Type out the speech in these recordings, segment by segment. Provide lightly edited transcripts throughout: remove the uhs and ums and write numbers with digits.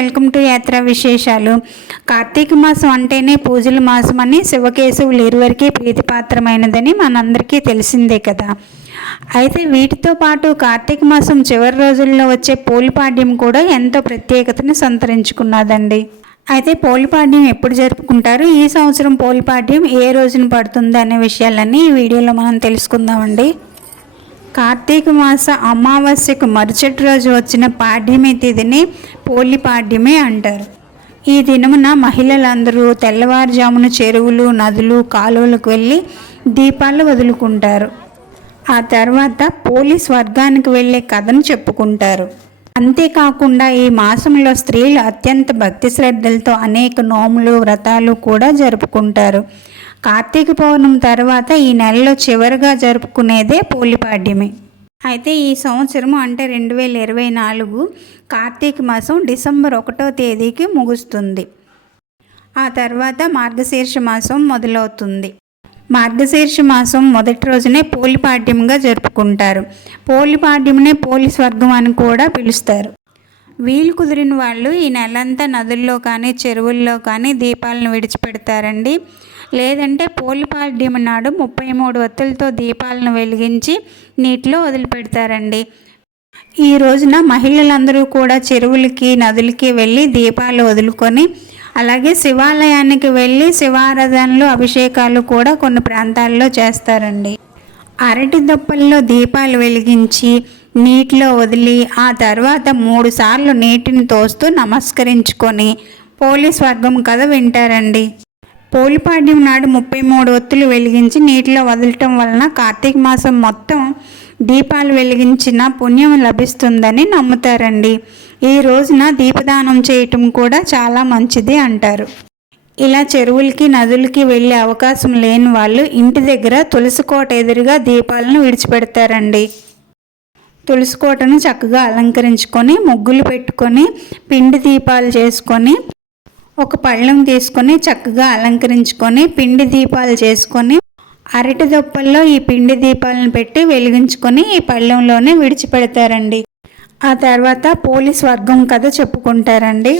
Welcome to యాత్ర విశేషాలు. కార్తీక మాసం అంటేనే పూజల మాసం అని శివకేశవులు ఇరువురికి ప్రీతిపాత్రమైనదని మనందరికీ తెలిసిందే కదా. అయితే వీటితో పాటు కార్తీక మాసం చివరి రోజుల్లో వచ్చే పోలిపాడ్యం కూడా ఎంతో ప్రత్యేకతను సంతరించుకున్నదండి. అయితే పోలిపాడ్యం ఎప్పుడు జరుపుకుంటారు, ఈ సంవత్సరం పోలిపాడ్యం ఏ రోజున పడుతుంది అనే విషయాలన్నీ ఈ వీడియోలో మనం తెలుసుకుందామండి. కార్తీక మాస అమావాస్యకు మరుసటి రోజు వచ్చిన పాడ్యమి తిథిని పోలిపాడ్యమే అంటారు. ఈ దినమున మహిళలందరూ తెల్లవారుజామున చెరువులు, నదులు, కాలువలకు వెళ్ళి దీపాలు వదులుకుంటారు. ఆ తర్వాత పోలి స్వర్గానికి వెళ్ళే కథను చెప్పుకుంటారు. అంతేకాకుండా ఈ మాసంలో స్త్రీలు అత్యంత భక్తి శ్రద్ధలతో అనేక నోములు, వ్రతాలు కూడా జరుపుకుంటారు. కార్తీక పౌర్ణమి తర్వాత ఈ నెలలో చివరిగా జరుపుకునేదే పోలిపాడ్యమి. అయితే ఈ సంవత్సరం అంటే 2024 కార్తీక మాసం డిసెంబర్ 1వ తేదీకి ముగుస్తుంది. ఆ తర్వాత మార్గశీర్ష మాసం మొదలవుతుంది. మార్గశీర్ష మాసం మొదటి రోజునే పోలిపాడ్యంగా జరుపుకుంటారు. పోలిపాడ్యంనే పోలి స్వర్గం అని కూడా పిలుస్తారు. వీలు కుదిరిన వాళ్ళు ఈ నెలంతా నదుల్లో కానీ చెరువుల్లో కానీ దీపాలను విడిచిపెడతారండి. లేదంటే పోలిపాడ్యం నాడు 33 ఒత్తులతో దీపాలను వెలిగించి నీటిలో వదిలిపెడతారండి. ఈ రోజున మహిళలందరూ కూడా చెరువులకి, నదులకి వెళ్ళి దీపాలు వదులుకొని, అలాగే శివాలయానికి వెళ్ళి శివారాధనలు, అభిషేకాలు కూడా కొన్ని ప్రాంతాల్లో చేస్తారండి. అరటి దొప్పల్లో దీపాలు వెలిగించి నీటిలో వదిలి ఆ తర్వాత 3 సార్లు నీటిని తోస్తూ నమస్కరించుకొని పోలి స్వర్గం కథ వింటారండి. పోలిపాడ్యం నాడు 33 ఒత్తులు వెలిగించి నీటిలో వదలటం వలన కార్తీక మాసం మొత్తం దీపాలు వెలిగించిన పుణ్యం లభిస్తుందని నమ్ముతారండి. ఈ రోజున దీపదానం చేయటం కూడా చాలా మంచిది అంటారు. ఇలా చెరువులకి, నదులకి వెళ్ళే అవకాశం లేని వాళ్ళు ఇంటి దగ్గర తులసి కోట ఎదురుగా దీపాలను విడిచిపెడతారండి. తులసి కోటను చక్కగా అలంకరించుకొని, ముగ్గులు పెట్టుకొని, పిండి దీపాలు చేసుకొని, ఒక పళ్ళెం తీసుకొని చక్కగా అలంకరించుకొని పిండి దీపాలు చేసుకొని అరటి దొప్పల్లో ఈ పిండి దీపాలను పెట్టి వెలిగించుకొని ఈ పళ్ళెంలోనే విడిచిపెడతారండి. ఆ తర్వాత పోలి స్వర్గం కథ చెప్పుకుంటారండి.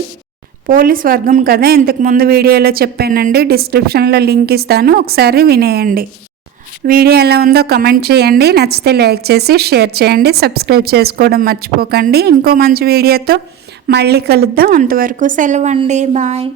పోలి స్వర్గం కథ ఇంతకుముందు వీడియోలో చెప్పానండి, డిస్క్రిప్షన్లో లింక్ ఇస్తాను, ఒకసారి వినేయండి. వీడియో ఎలా ఉందో కమెంట్ చేయండి, నచ్చితే లైక్ చేసి షేర్ చేయండి, సబ్స్క్రైబ్ చేసుకోవడం మర్చిపోకండి. ఇంకో మంచి వీడియోతో మళ్ళీ కలుద్దాం. అంతవరకు సెలవు అండి. బాయ్.